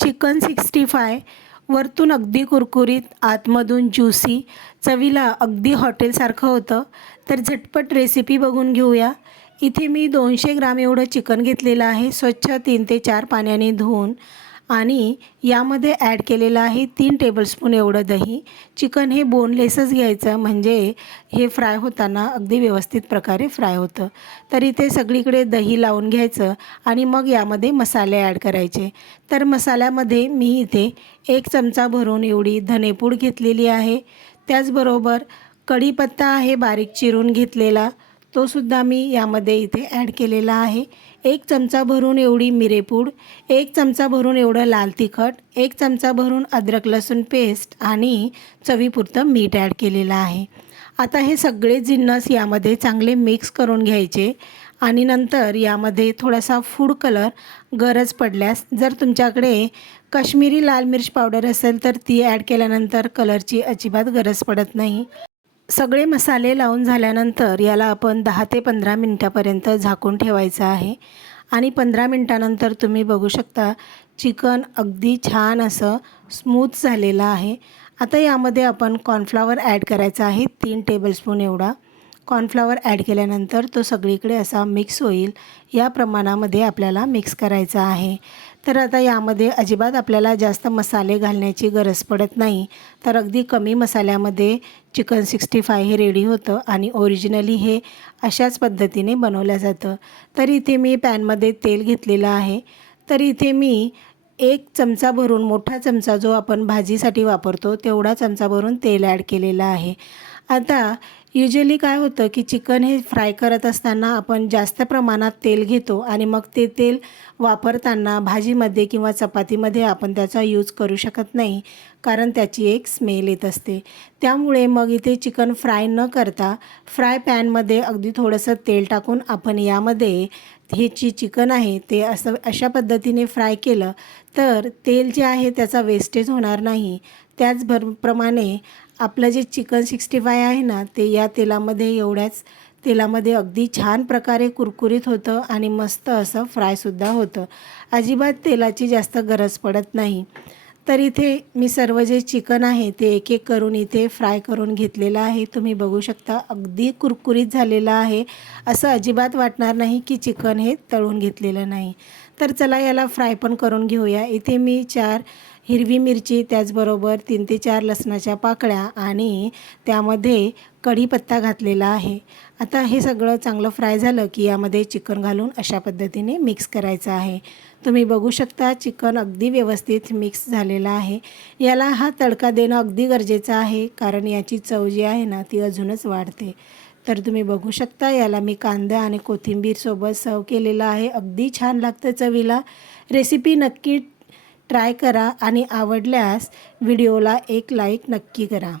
Chicken sixty five वरतून अगदी कुरकुरीत आतमधून ज्युसी चवीला अगदी हॉटेलसारखं होतं. तर झटपट रेसिपी बघून घेऊया. इथे मी दोनशे ग्राम एवढं चिकन घेतलेलं आहे. स्वच्छ तीन ते चार पाण्याने धुवून. आणि यामध्ये ॲड केलेलं आहे तीन टेबलस्पून एवढं दही. चिकन हे बोनलेसच घ्यायचं म्हणजे हे फ्राय होताना अगदी व्यवस्थित प्रकारे फ्राय होतं. तर इथे सगळीकडे दही लावून घ्यायचं आणि मग यामध्ये मसाले ॲड करायचे. तर मसाल्यामध्ये मी इथे एक चमचा भरून एवढी धनेपूड घेतलेली आहे. त्याचबरोबर कढीपत्ता आहे बारीक चिरून घेतलेला. तोसुद्धा मी यामध्ये इथे ॲड केलेला आहे. एक चमचा भरून एवढी मिरेपूड एक चमचा भरून एवढं लाल तिखट एक चमचा भरून अद्रक लसूण पेस्ट आणि चवीपुरतं मीठ ॲड केलेलं आहे. आता हे सगळे जिन्नस यामध्ये चांगले मिक्स करून घ्यायचे आणि नंतर यामध्ये थोडासा फूड कलर गरज पडल्यास जर तुमच्याकडे काश्मीरी लाल मिर्च पावडर असेल तर ती ॲड केल्यानंतर कलरची अजिबात गरज पडत नाही. सगळे मसाले लावून झाल्यानंतर याला आपण दहा ते पंधरा मिनटापर्यंत झाकून ठेवायचं आहे. आणि पंधरा मिनटानंतर तुम्ही बघू शकता चिकन अगदी छान असं स्मूथ झालेलं आहे. आता यामध्ये आपण कॉर्नफ्लावर ॲड करायचा आहे तीन टेबलस्पून एवढा. कॉर्नफ्लावर ॲड केल्यानंतर तो सगळीकडे असा मिक्स होईल. या प्रमाणामध्ये आपल्याला मिक्स करायचा आहे. तर आता यामध्ये अजिबात आपल्याला जास्त मसाले घालण्याची गरज पडत नाही. तर अगदी कमी मसाल्यामध्ये चिकन सिक्स्टी फाय हे रेडी होतं आणि ओरिजिनली हे अशाच पद्धतीने बनवलं जातं. तर इथे मी पॅनमध्ये तेल घेतलेलं आहे. तर इथे मी एक चमचा भरून मोठा चमचा जो आपण भाजीसाठी वापरतो तेवढा चमचा भरून तेल ॲड केलेलं आहे. आता युजली काय होतं की चिकन हे फ्राय करत असताना आपण जास्त प्रमाणात तेल घेतो आणि मग ते तेल वापरताना भाजीमध्ये किंवा चपातीमध्ये आपण त्याचा यूज करू शकत नाही कारण त्याची एक स्मेल येत असते. त्यामुळे मग इथे चिकन फ्राय न करता फ्राय पॅनमध्ये अगदी थोडंसं तेल टाकून आपण यामध्ये हे जी चिकन आहे ते असं अशा पद्धतीने फ्राय केलं तर तेल जे आहे त्याचा वेस्टेज होणार नाही. त्याचभर प्रमाणे आपलं जे चिकन सिक्स्टी फाय आहे ना ते या तेलामध्ये एवढ्याच तेलामध्ये अगदी छान प्रकारे कुरकुरीत होतं आणि मस्त असं फ्रायसुद्धा होतं. अजिबात तेलाची जास्त गरज पडत नाही. तर इथे मी सर्व जे चिकन आहे ते एक एक करून इथे फ्राय करून घेतलेलं आहे. तुम्ही बघू शकता अगदी कुरकुरीत झालेलं आहे. असं अजिबात वाटणार नाही की चिकन हे तळून घेतलेलं नाही. तर चला याला फ्राय पण करून घेऊया. इथे मी चार हिरवी मिरची त्याचबरोबर तीन ते चार लसणाच्या पाकळ्या आणि त्यामध्ये कढीपत्ता घातलेला आहे. आता हे सगळं चांगलं फ्राय झालं की यामध्ये चिकन घालून अशा पद्धतीने मिक्स करायचं आहे. तुम्ही बघू शकता चिकन अगदी व्यवस्थित मिक्स झालेलं आहे. याला हा तडका देणं अगदी गरजेचं आहे कारण याची चव जी आहे ना ती अजूनच वाढते. तर तुम्ही बघू शकता याला मी कांदा आणि कोथिंबीरसोबत सर्व केलेलं आहे. अगदी छान लागतं चवीला. रेसिपी नक्की ट्राय करा आणि आवडल्यास व्हिडिओला एक लाईक नक्की करा.